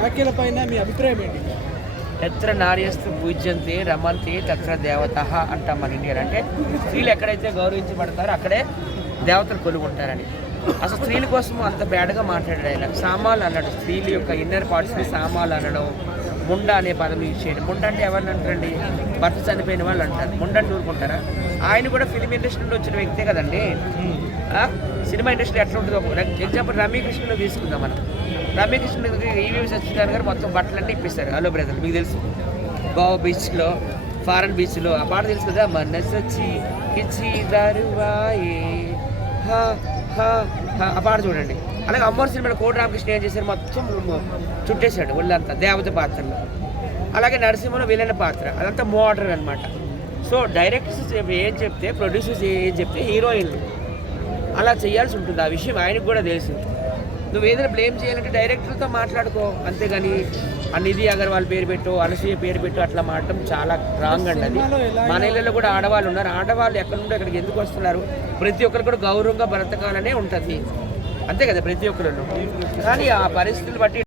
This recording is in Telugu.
వ్యాఖ్యలపైన మీ అభిప్రాయం ఏంటి? ఎత్ర నార్యస్తు పూజ్యంతి రమంతి తత్ర దేవత అంటాం మన ఇండియన్ అంటే స్త్రీలు ఎక్కడైతే గౌరవించబడతారో అక్కడే దేవతలు కొలుగుంటారని అసలు స్త్రీల కోసం అంత బ్యాడ్గా మాట్లాడాడు ఆయన. సామాలు అన్నాడు. స్త్రీల యొక్క ఇన్నర్ పార్ట్స్ని సామాలు అనడం ముండ అనే పదం యూజ్ చేయండి. ముండ అంటే ఎవరిని అంటారండి? భర్త చనిపోయిన వాళ్ళు అంటారు. ముండ అంటే ఊరుకుంటారా ఆయన కూడా ఫిలిం ఇండస్ట్రీ నుండి వచ్చిన వ్యక్తే కదండి. సినిమా ఇండస్ట్రీ ఎట్లా ఉంటుందో ఎగ్జాంపుల్ రమ్యకృష్ణలో తీసుకుందాం మనం. రమ్యకృష్ణ ఈవీ సత్యనారాయణ గారు మొత్తం బట్టలన్నీ ఇప్పిస్తారు. హలో బ్రదర్ మీకు తెలుసు. గోవా బీచ్లో ఫారెన్ బీచ్లో ఆ పాట తెలుసు కదా? మనసచ్చి కిచి దారువాయే. ఆ పాట చూడండి. అలాగే అమ్మవారి సినిమాలో కోటి రామకృష్ణ ఏం చేశారు? మొత్తం చుట్టేశాడు ఒళ్ళంతా దేవత పాత్రలో. అలాగే నరసింహలో విలన పాత్ర అదంతా మోడర్న్ అనమాట సో డైరెక్టర్స్ ఏం చెప్తే ప్రొడ్యూసర్స్ ఏం చెప్తే హీరోయిన్లు అలా చేయాల్సి ఉంటుంది. ఆ విషయం ఆయనకు కూడా తెలుసు. నువ్వు ఏదైనా బ్లేమ్ చేయాలంటే డైరెక్టర్తో మాట్లాడుకో. అంతేగాని ఆ నిధి అగర్వాల్ పేరు పెట్టు అనసూయ పేరు పెట్టు అట్లా మాడటం చాలా రాంగ్ అండి అది. మన ఇళ్ళలో కూడా ఆడవాళ్ళు ఉన్నారు. ఆడవాళ్ళు ఎక్కడ నుండి ఎక్కడికి ఎందుకు వస్తున్నారు? ప్రతి ఒక్కరు కూడా గౌరవంగా బ్రతకాలనే ఉంటుంది. అంతే కదా ప్రతి ఒక్కరు కానీ ఆ పరిస్థితులు బట్టి